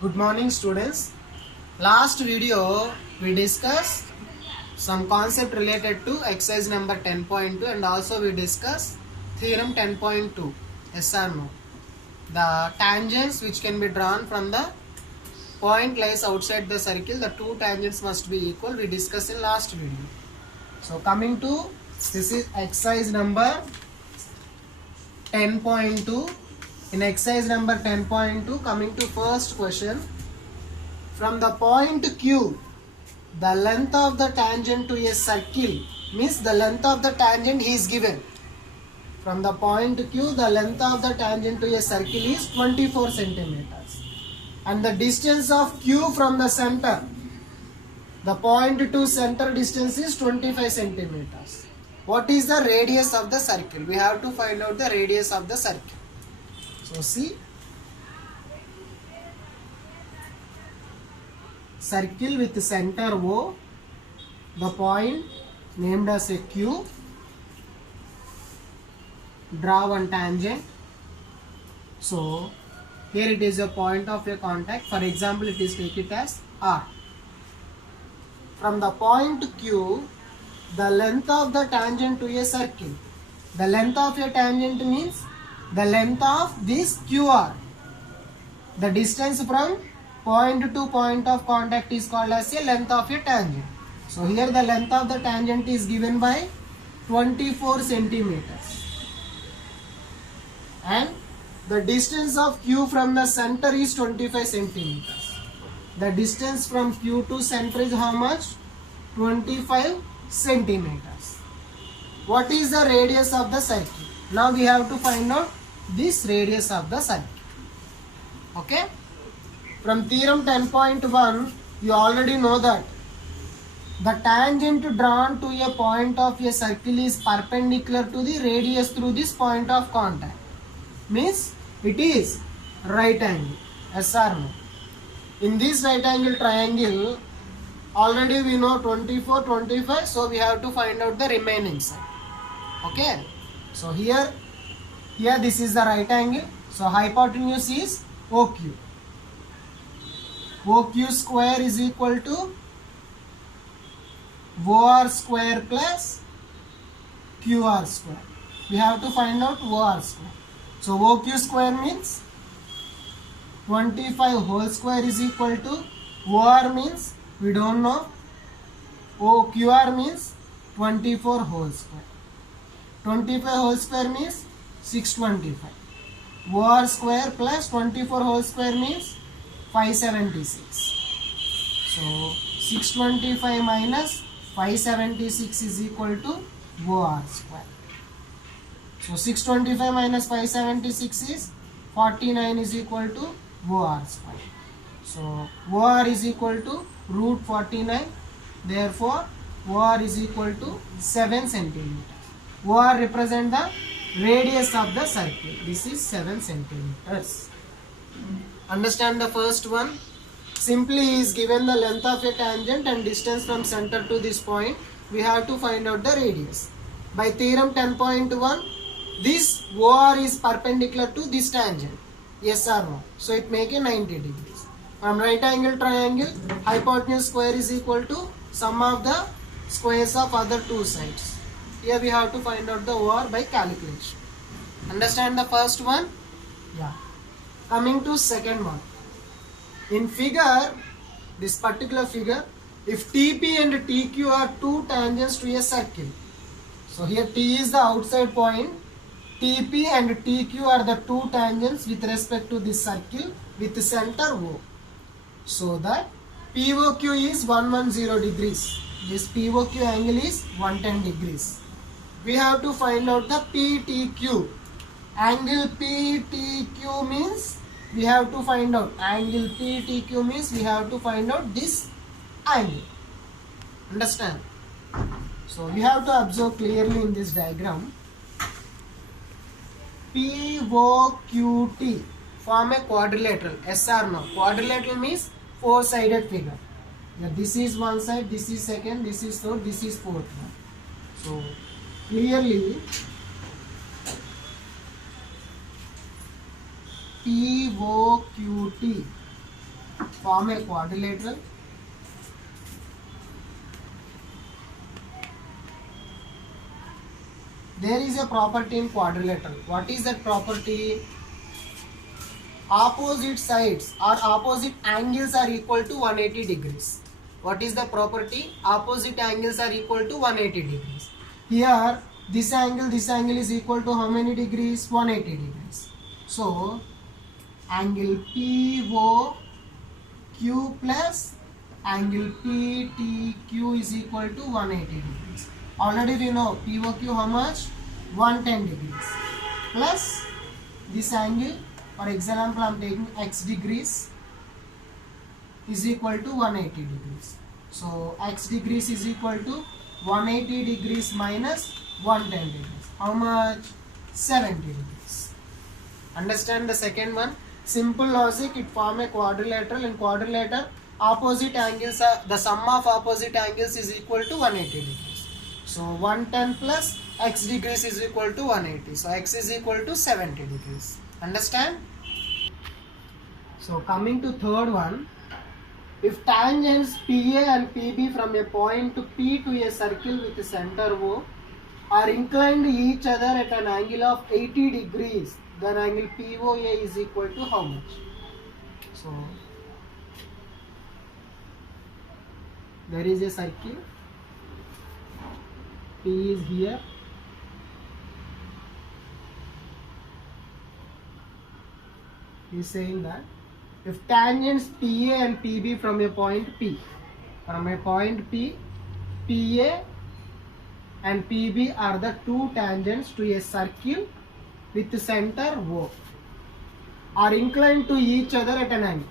Good morning students. Last video we discussed some concept related to exercise number 10.2 and also we discussed theorem 10.2. Yes or no? The tangents which can be drawn from the point lies outside the circle, the two tangents must be equal. We discussed in last video. So coming to this is exercise number 10.2. In exercise number 10.2, coming to first question, from the point Q, the length of the tangent to a circle, means the length of the tangent is given. From the point Q, the length of the tangent to a circle is 24 centimeters. And the distance of Q from the center, the point to center distance is 25 centimeters. What is the radius of the circle? We have to find out the radius of the circle. So see, circle with center O, the point named as a Q, draw one tangent. So here it is a point of a contact. For example, it is take it as R. From the point Q, the length of the tangent to a circle. The length of a tangent means the length of this QR. The distance from point to point of contact is called as a length of a tangent. So here the length of the tangent is given by 24 centimeters. And the distance of Q from the center is 25 centimeters. The distance from Q to center is how much? 25 centimeters. What is the radius of the circle? Now we have to find out this radius of the circle. Okay? From theorem 10.1, you already know that the tangent drawn to a point of a circle is perpendicular to the radius through this point of contact. Means it is right angle. Yes or no? In this right angle triangle, already we know 24, 25, so we have to find out the remaining side. Okay? So here this is the right angle. So hypotenuse is OQ. OQ square is equal to OR square plus QR square. We have to find out OR square. So OQ square means 25 whole square is equal to OR means we don't know. OQR means 24 whole square. 25 whole square means 625. OR square plus 24 whole square means 576. So 625 minus 576 is equal to OR square. So 625 minus 576 is 49 is equal to OR square. So OR is equal to root 49. Therefore OR is equal to 7 centimeters. OR represent the radius of the circle. This is 7 centimeters. Understand the first one? Simply is given the length of a tangent and distance from center to this point. We have to find out the radius. By theorem 10.1, this OR is perpendicular to this tangent. Yes or no? So it make a 90 degrees. From right angle triangle, hypotenuse square is equal to sum of the squares of other two sides. Here we have to find out the OR by calculation. Understand the first one? Yeah. Coming to second one. In figure, this particular figure, if TP and TQ are two tangents to a circle. So here T is the outside point. TP and TQ are the two tangents with respect to this circle with center O. So that POQ is 110 degrees. This POQ angle is 110 degrees. We have to find out the PTQ. Angle PTQ means we have to find out. Angle PTQ means we have to find out this angle. Understand? So we have to observe clearly in this diagram. POQT form a quadrilateral. Yes or no? Quadrilateral means four-sided figure. Yeah, this is one side, this is second, this is third, this is fourth one. So clearly POQT form a quadrilateral. There is a property in quadrilateral. What is that property? Opposite sides or opposite angles are equal to 180 degrees. What is the property? Opposite angles are equal to 180 degrees. Here this angle is equal to how many degrees? 180 degrees. So angle POQ plus angle PTQ is equal to 180 degrees. Already we know POQ how much? 110 degrees plus this angle, for example I am taking x degrees, is equal to 180 degrees. So x degrees is equal to 180 degrees minus 110 degrees. How much? 70 degrees. Understand the second one? Simple logic, it form a quadrilateral. In quadrilateral, opposite angles are, the sum of opposite angles is equal to 180 degrees. So 110 plus x degrees is equal to 180. So x is equal to 70 degrees. Understand? So coming to third one, if tangents PA and PB from a point P to a circle with a center O are inclined to each other at an angle of 80 degrees, then angle POA is equal to how much? So there is a circle, P is here, he is saying that if tangents PA and PB from a point P, PA and PB are the two tangents to a circle with the center O, are inclined to each other at an angle,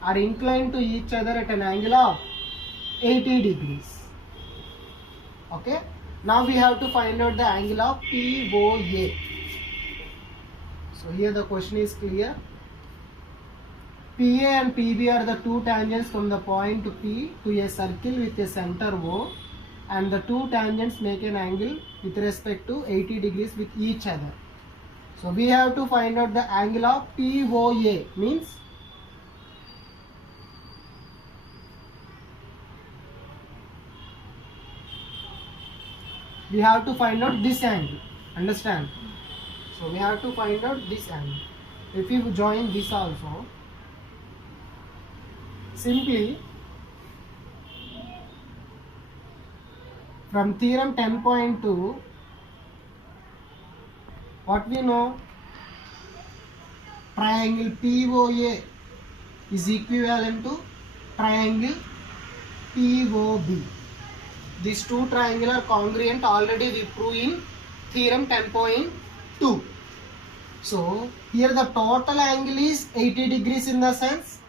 of 80 degrees. Okay. Now we have to find out the angle of POA. So here the question is clear. PA and PB are the two tangents from the point P to a circle with a center O, and the two tangents make an angle with respect to 80 degrees with each other. So we have to find out the angle of POA, means we have to find out this angle. Understand? So we have to find out this angle. If you join this also, simply from theorem 10.2, what we know? Triangle POA is equivalent to triangle POB. These two triangles are congruent. Already we proved in theorem 10.2. So here the total angle is 80 degrees, in the sense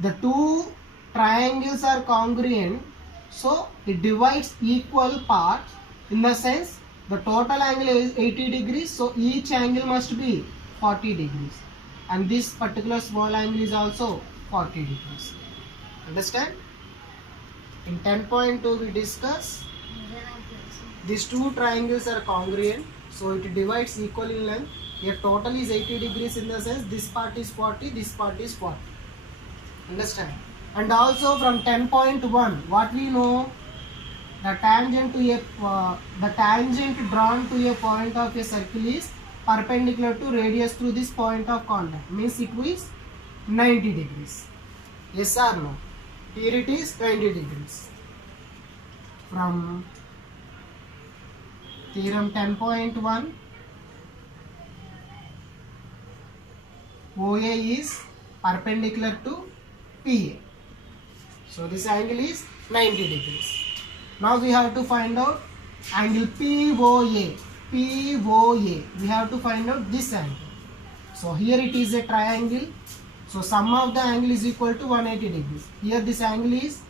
the two triangles are congruent, so it divides equal parts, in the sense the total angle is 80 degrees, so each angle must be 40 degrees, and this particular small angle is also 40 degrees. Understand? In 10.2 we discuss these two triangles are congruent, so it divides equal in length. Here total is 80 degrees, in the sense this part is 40, this part is 40. Understand? And also from 10.1, what we know? The tangent drawn to a point of a circle is perpendicular to radius through this point of contact, means it is 90 degrees. Yes or no? Here it is 90 degrees. From theorem 10.1, OA is perpendicular to PA. So this angle is 90 degrees. Now we have to find out angle POA. We have to find out this angle. So here it is a triangle. So sum of the angle is equal to 180 degrees. Here this angle is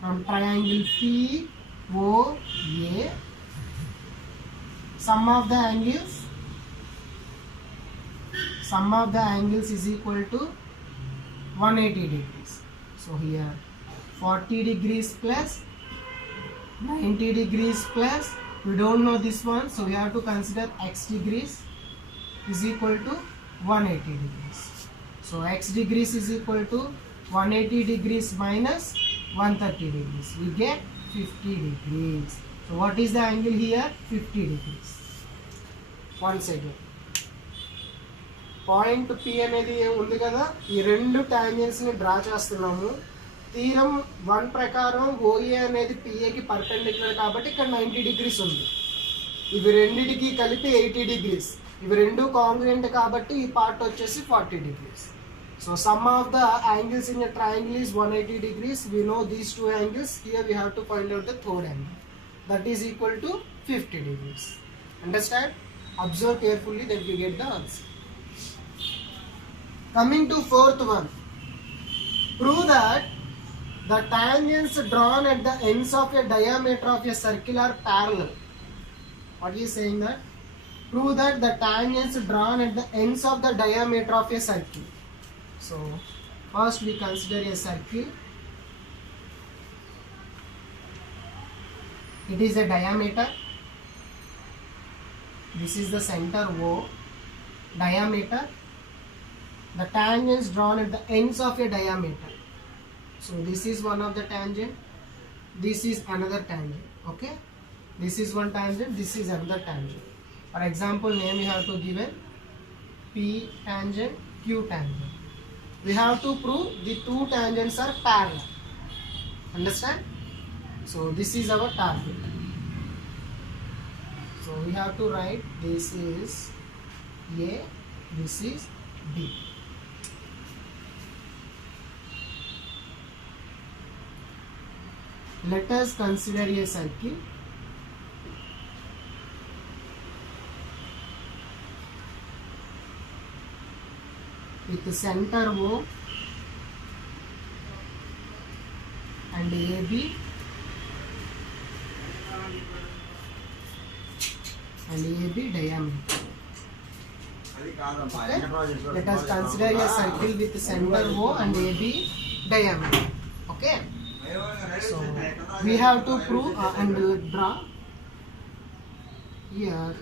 from triangle POA. Sum of the angles is equal to 180 degrees. So here 40 degrees plus 90 degrees plus, we don't know this one, so we have to consider x degrees is equal to 180 degrees. So x degrees is equal to 180 degrees minus 130 degrees. We get 50 degrees. So what is the angle here? 50 degrees. Once again. Point P అనేది ఉంది కదా, ఈ రెండు టాంజెంట్స్ని draw చేస్తున్నాము. తీరం 1 ప్రకారం OA అనేది పిఏకి perpendicular కాబట్టి ఇక్కడ 90 డిగ్రీస్ ఉంది. ఇవి రెండిటికి కలిపి 80 డిగ్రీస్. ఇవి రెండు కాంగ్రుయెంట్ కాబట్టి ఈ పార్ట్ వచ్చేసి 40 degrees. So sum of the angles in a triangle is 180 degrees. We know these two angles. Here we have to find out the third angle. That is equal to 50 degrees. Understand? Observe carefully that you get the answer. Coming to fourth one, prove that the tangents drawn at the ends of a diameter of a circle are parallel. What is saying that? Prove that the tangents drawn at the ends of the diameter of a circle. So first we consider a circle. It is a diameter. This is the center O. Diameter. The tangents drawn at the ends of a diameter. So this is one of the tangent. This is another tangent. Okay. This is one tangent. This is another tangent. For example, name we have to give it P tangent, Q tangent. We have to prove the two tangents are parallel. Understand? So this is our target. So we have to write this is A, this is B. Let us consider a circle. With the center O and AB and AB diameter. Okay? Let us consider a circle with the center O and AB diameter. Okay? So we have to prove and draw here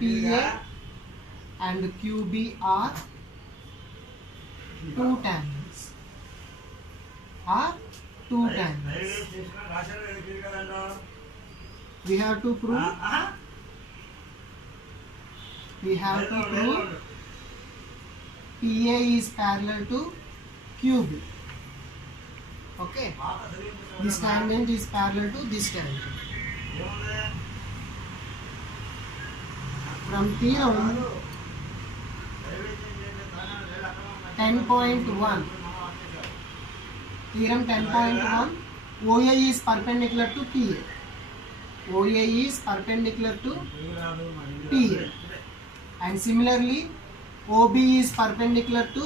PA and QB are two tangents. We have to prove PA is parallel to QB. Okay. This tangent is parallel to this tangent. From theorem 10.1, theorem 10.1, OA is perpendicular to PA. OA is perpendicular to PA. And similarly, OB is perpendicular to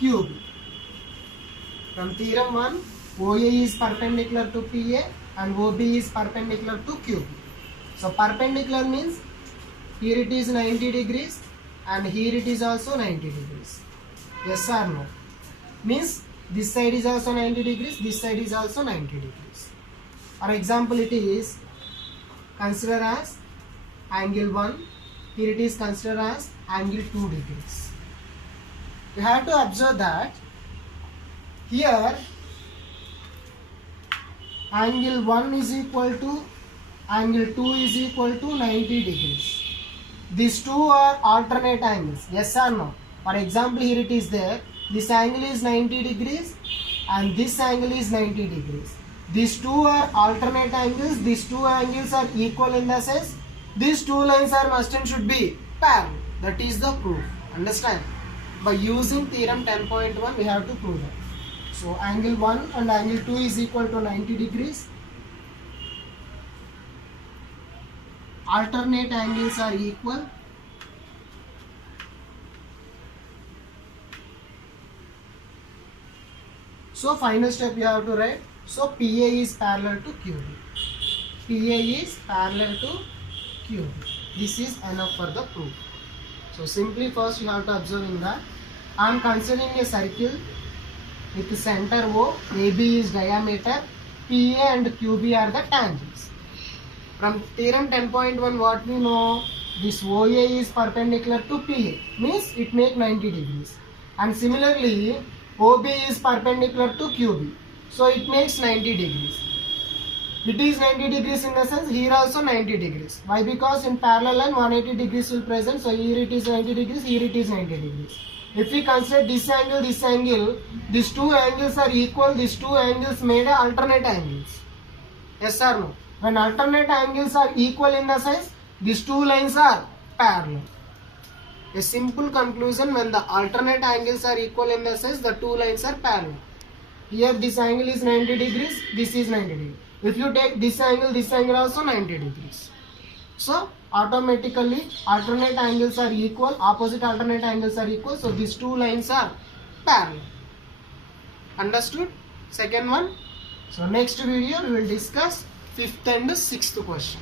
QB. From theorem 1, OA is perpendicular to PA and OB is perpendicular to QB. So perpendicular means here it is 90 degrees and here it is also 90 degrees. Yes or no? Means this side is also 90 degrees, this side is also 90 degrees. For example, it is considered as angle 1. Here it is considered as angle 2 degrees. You have to observe that here angle 1 is equal to angle 2 is equal to 90 degrees. These two are alternate angles. Yes or no? For example, here it is there. This angle is 90 degrees and this angle is 90 degrees. These two are alternate angles. These two angles are equal in the sense these two lines are must and should be parallel. That is the proof. Understand? By using theorem 10.1 we have to prove that. So angle 1 and angle 2 is equal to 90 degrees. Alternate angles are equal. So final step you have to write. So PA is parallel to QB. PA is parallel to QB. This is enough for the proof. So simply first you have to observe in that I am considering a circle with the center O, AB is diameter, PA and QB are the tangents. From theorem 10.1 what we know? this OA is perpendicular to PA, means it make 90 degrees. And similarly, OB is perpendicular to QB, so it makes 90 degrees. It is 90 degrees in the sense here also 90 degrees. Why? Because in parallel line 180 degrees will present, so here it is 90 degrees, here it is 90 degrees. If we consider this angle, these two angles are equal, these two angles made alternate angles. Yes or no? When alternate angles are equal in the sense, these two lines are parallel. A simple conclusion, when the alternate angles are equal in the sense, the two lines are parallel. Here this angle is 90 degrees, this is 90 degrees. If you take this angle also 90 degrees. So automatically alternate angles are equal, opposite alternate angles are equal, so these two lines are parallel. Understood? Second one. So next video we will discuss 5th and 6th question.